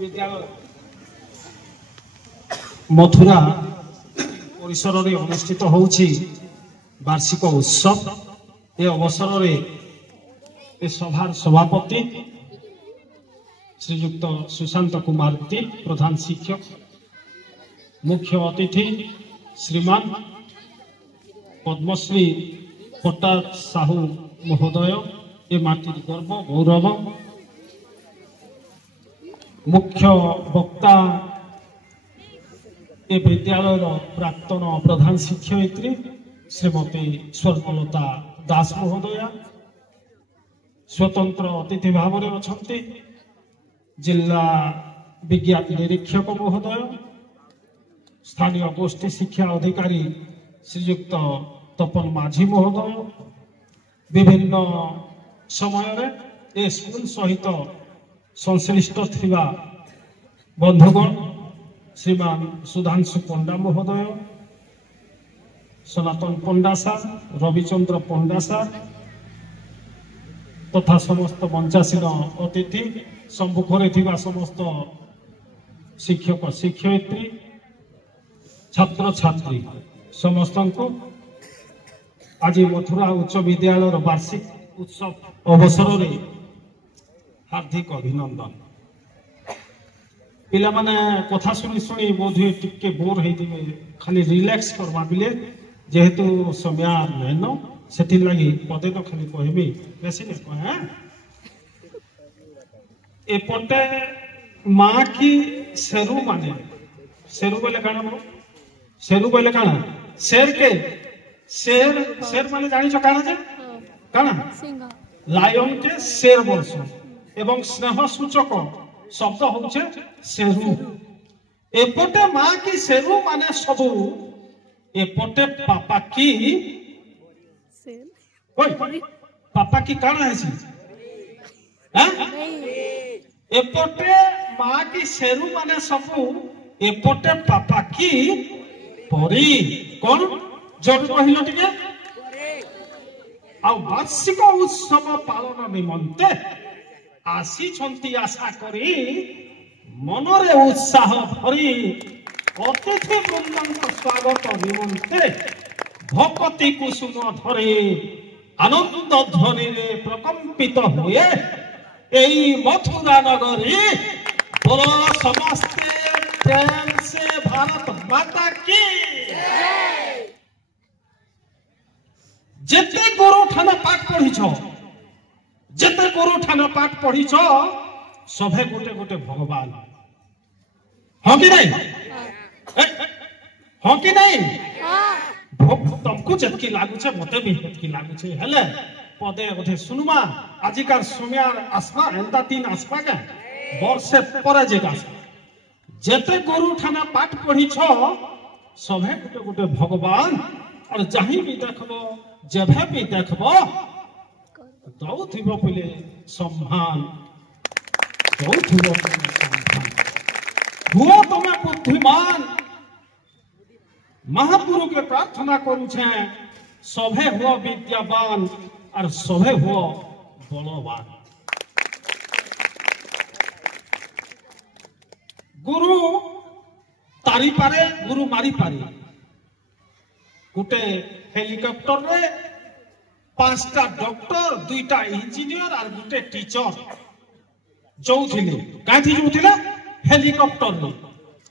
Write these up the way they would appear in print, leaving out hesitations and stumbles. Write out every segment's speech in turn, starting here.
विद्यालय मथुरा परिसर में अनुष्ठित होउछि वार्षिक उत्सव। ए अवसर में सभार सभापति श्रीयुक्त सुशांत कुमार दी, प्रधान शिक्षक, मुख्य अतिथि श्रीमान पद्मश्री पट्टा साहू महोदय, ए माटी गर्व गौरव, मुख्य वक्ता ए विद्यालय प्राक्तन प्रधान शिक्षयित्री श्रीमती स्वर्णलता दास महोदया, स्वतंत्र अतिथि भाव में अच्छा जिला विज्ञान निरीक्षक महोदय, स्थानीय गोष्ठी शिक्षा अधिकारी श्रीयुक्त तपन माझी महोदय, विभिन्न समय स्कूल सहित संश्लिष्ट थिबा बंधुगण श्रीमान सुधांशु पंडा महोदय, सनातन पंडा सार, रविचंद्र पंडा सार तथा समस्त मंचासीन अतिथि, सम्मुखरे थिबा समस्त शिक्षक शिक्षयित्री, छात्र छात्री समस्त को आज मथुरा उच्च विद्यालय वार्षिक उत्सव अवसर में हार्दिक अभिनंदन। पिला माने कथा शुणी शुणी बोधे टिके बोर होते खाली रिलैक्स करवा बिले जेहेतु समय नैन से लगी पदे तो खाली कहबी बेसी नहीं कहे। एपटे माँ की शेरू माने शेरू बोले काना बो शेरू बोले काना शेर के शेर शेर माने जानी छो काना जे काना लायन के शेर बोलसो एवं स्नेह सूचक शब्द होचे शेरू। एपटे माँ की शेरू माने सबू, एपटे पापा की ओय पापा की काना है सी एपटे माँ की शेरू माने सबू, एपटे पापा की परी कौन जोर कहलो टिके आ वार्षिक उत्सव पालन निमंते आसी छंती आशा करी मनरे उत्साह भरी अतिथि वृंद स्वागत निमंते भक्ति कुसुम धरे आनंद ध्वनि प्रकंपित हुए एई मथुरा नगरी। बोलो समस्ते प्रेम से भारत माता की। जेते गुरु ठाना पाठ पढ़ी छो, जेते गुरु ठाना पाठ पढ़ी छो, सभे गोटे गोटे भगवान हाँ कि नहीं? हाँ कि नहीं? तुमको जतकी लागू छे मते भी जतकी लागू छे हेले पदे अधे सुनुमा आजिकार सुमियार आसमा एंता तीन आसमा के वर्षे परे जेगा जेते गुरु ठाना पाठ पढ़ी छो सभे गोटे गोटे भगवान और जहीं भी देखबो जेभे भी देखबो दौ थिबो पहिले सम्मान दौ थिबो पहिले सम्मान हुओ तमे बुद्धिमान महापुरु के प्रार्थना करू छे सभे हुआ विद्यावान और सभे हुआ बलवान। गुरु तारी पारे गुरु मारी पारे गोटे हेलिकॉप्टर रे 5टा डॉक्टर 2टा इंजीनियर और गोटे टीचर जोथिले काथी जोथिले हेलिकॉप्टर रे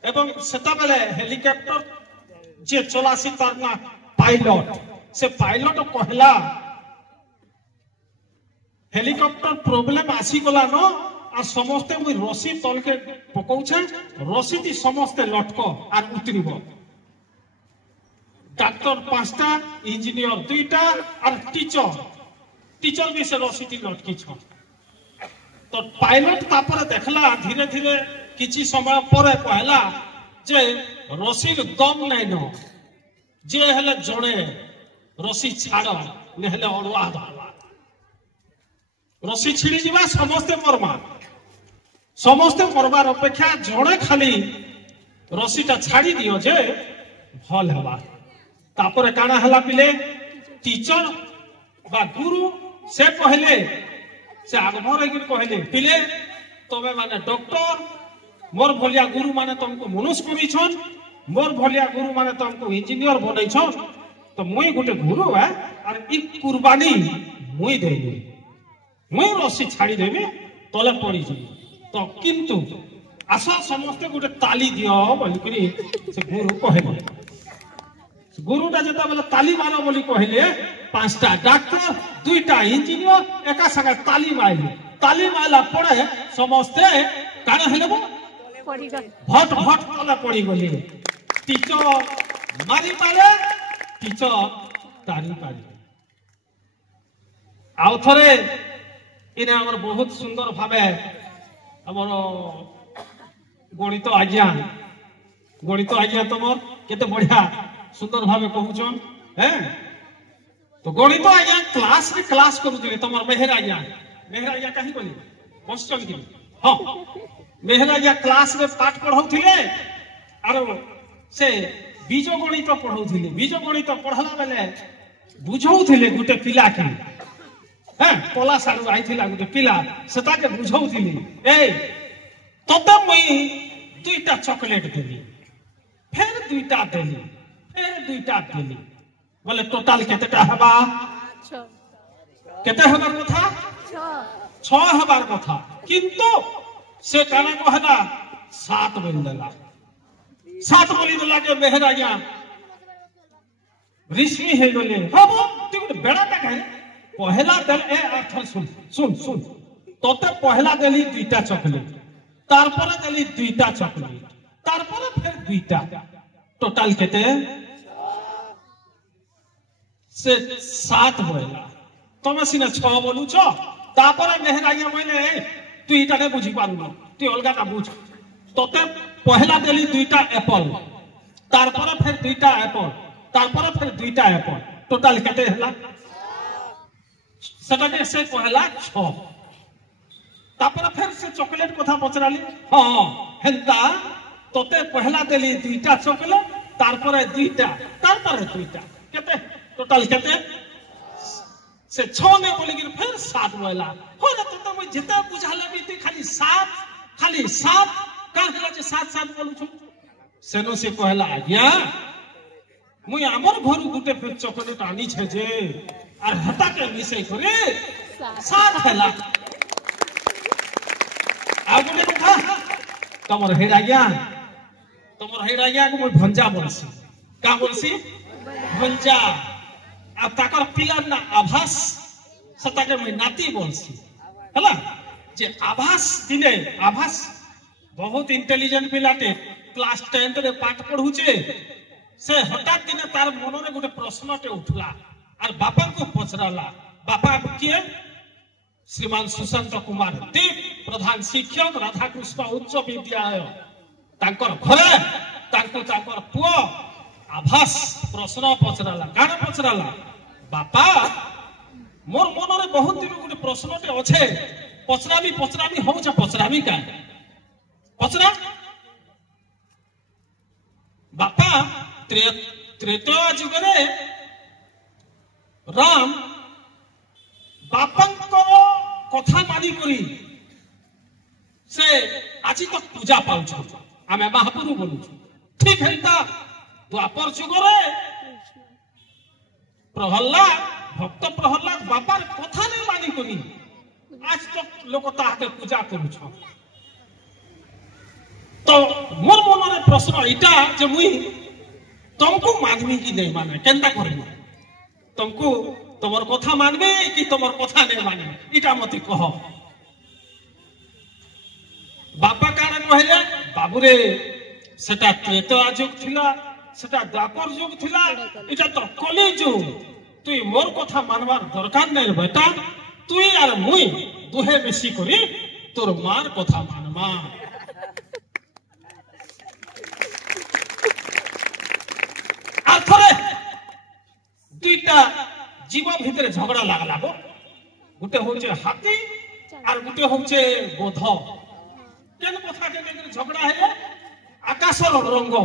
एवं सेता बेले हेलिकॉप्टर जे चलासी तार ना पायलट से पायलट कहला हेलिकॉप्टर प्रॉब्लम आसी गला न आ समस्ते मुई रसी तल के पकाउछे रसी ती समस्ते लटको आ उतरिबो। डॉक्टर 5टा इंजीनियर 2टा और टीचर भी से रसी ती लटकी छ। तो पायलट तापर देखला धीरे धीरे किछि समय परे कहला जे रसी दम नहीं न जे हेले जड़े रसी छाड़ नेहले अड़ुआ धरवा रसी छिड़ी जीवा समस्ते मरबार अपेक्षा जड़े खाली रसीटा छाड़ी दियो जे भल हेबा। तापरे काना हला पिले टीचर बा गुरु से कहले से आगमर कहले पिले तबे माने डॉक्टर मोर भलिया गुरु माने तुमको मनुष्य करिछन मोर भलिया गुरु माने तुमको इंजीनियर बनैछन तो मुई गोटे गुरु है और ई कुर्बानी मुई देबी मुई रस्सी छाड़ी देबी तले पड़ी जी तो किंतु आशा समस्त गोटे ताली दियो बोली से गुरु कहले गुरुटा जेता बेले ताली मारो बोली कहले पांचटा डॉक्टर दुईटा इंजीनियर एका संगे ताली मारला पड़े समस्ते काना हेले भट भट तले पड़ी गली टीचर मारी पारे टीचर तारी पारे आउ थरे इने हमर बहुत सुंदर भावे हमर गणित आज्ञा तमर केते बढ़िया सुंदर भावे कहूछन हैं तो गणित आज्ञा क्लास करूथिले तमर मेहर आज्ञा कहीं बोली क्वेश्चन की हां मेहर आज्ञा क्लास में पाठ पढ़ाउथिले आरो से बीज गणित पढ़ाउथिले बीज गणित पढ़ला बेले बुझाउथिले गुटे पिला के हैं पला सारू आइथिला गुटे पिला सेता के बुझाउथिले ए तत मई दुईटा चॉकलेट देली फिर दुईटा देली बोले टोटल केतेटा हबा केते हबार कथा 6 हबार कथा किंतु से काना कहला 7 बोल देला 7 बोली देला के मेहर आज्ञा ऋषि हे गले हबो तू बेड़ा ता कहे पहला दल ए अर्थ सुन तोते पहला देली दुईटा चॉकलेट तारपर देली दुईटा चॉकलेट तारपर फिर दुईटा टोटल केते से 7 बोला तमे सिना 6 बोलू छ तापर मेहर आज्ञा बोले तू इटा ने बुझी पारु तू अलगा ना बुझ तोते पहला देली दुईटा एप्पल तारपर फिर दुईटा एप्पल तारपर फिर दुईटा एप्पल टोटल केते हला सेटा के से पहला 6 तापर फिर से चॉकलेट कथा पचराली हां हेंता तोते पहला देली दुईटा चॉकलेट तारपर दुईटा केते टोटल केते से 6 ने बोली कि फिर 7 बोला हो ना तो मैं जितना बुझाले भी खाली 7 का हला जे 7 बोलू छु सेनो से कहला आज्ञा मुई हमर घर गुटे फिर चॉकलेट आनी छे जे और हता के मिसे करे 7 हला आगुने कथा तमर हेड आज्ञा को मुई भंजा बोलसी का बोलसी भंजा आ ताकर पिलार ना आभास सताके मैं नाती बोलसी हला जे आभास बहुत इंटेलिजेंट पिलाटे क्लास 10 रे पाठ पढुचे से हठात दिने तार मन रे गोटे प्रश्नटे उठला और बापा को पचराला बापा किए श्रीमान सुशांत कुमार दीप प्रधान शिक्षक राधाकृष्ण उच्च विद्यालय तांकर घरे तांकर पुओ आभास प्रश्न पचराला काना पचराला बापा मोर मन रे बहुत दिन गोटे प्रश्नटे अच्छे पचरामी हो जा पचरामी का पचरा बापा त्रेता जुगरे राम बापा कथा मानी करी से आज तक पूजा पाउछ आमे महापुरु बोलू ठीक है द्वापर जुगरे भक्त प्रहलाद बापार कथा नहीं मानी करी आज तक लोक ताके पूजा करूछ तो मोर मन रे प्रश्न इटा जे मुई तुमको मानबी कि नहीं माने केनता करबो तुमको तमर कथा मानबे कि तमर कथा नहीं मानबे इटा मते कह बापा काना कहले बाबूरे सेटा त्रेता युग थिला सेटा द्वापर युग थिला इटा तो कली युग तुई मोर कथा मानवार दरकार नहीं बेटा तुई आर मुई दुहे बेसी करी तोर मार कथा मानमा आर थरे दुईटा जीव भितर झगड़ा लागला गो गुटे होचे हाथी और गुटे होचे गोध केन कथा के झगड़ा है आकाशर रंग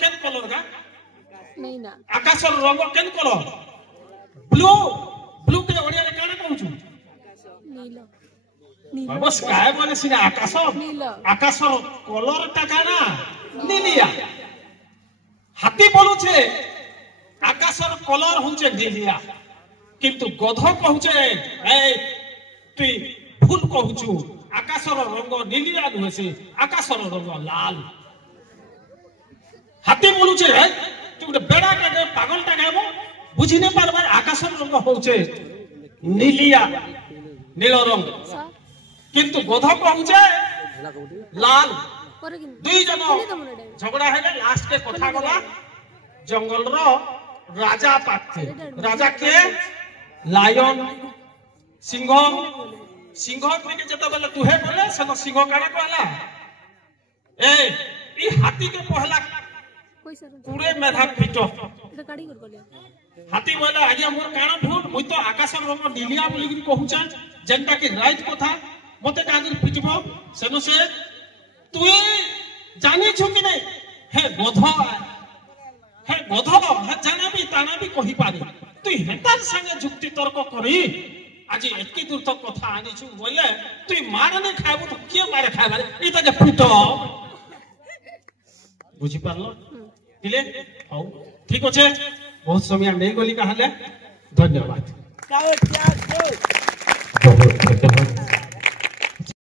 केन कलर का नहीं ना आकाशर रंग केन कलर ब्लू के ओडिया रे काना कहू छु বাবা স্কাই বলে সিনা আকাশ আকাশর কলরটা কানা নীলিয়া হাতি বলুছে আকাশর কলর হচ্ছে নীলিয়া কিন্তু গধ কহুছে এই তুই ভুল কহুছু আকাশর রঙ নীলিয়া নুহেছে আকাশর রঙ লাল হাতি বলুছে তুই গোটে বেড়াটাকে পাগলটাকে বুঝি না পারবার আকাশর রঙ হচ্ছে নীলিয়া নীল রঙ কিন্তু গধ কহুছে লাল দুই জন ঝগড়া হলে লাস্টে কথা গলা জঙ্গলর রাজা পাচ্ছে রাজা কে লায়ন সিংহ সিংহ থেকে যেতবেলে দুহে গলে সেন সিংহ কাଣା কহলা এই হাতি কে পহলা পুরে মেধা পিট হাতি বলে আজ্ঞা মোর কাଣା ভুল মুই তো আকাশর রঙ নীলিয়া বলি কহুছা যেনটা কি রাইট কথা মতে কাগর পিটব সেন সে তুই জানিছু কি নাই হে গধ হে গধ হে জানাবি তানাবি কহি পারি তুই হেতার সঙ্গে যুক্তি তর্ক করি আজি এতকি দূর তক কথা আনিছু বলে তুই মার নে খাইবো তো কে মারে খাইবারে এটাকে পিট বুঝি পারলো দিলে হও ঠিক আছে বহুত সময় নেই গলি কাহলে ধন্যবাদ।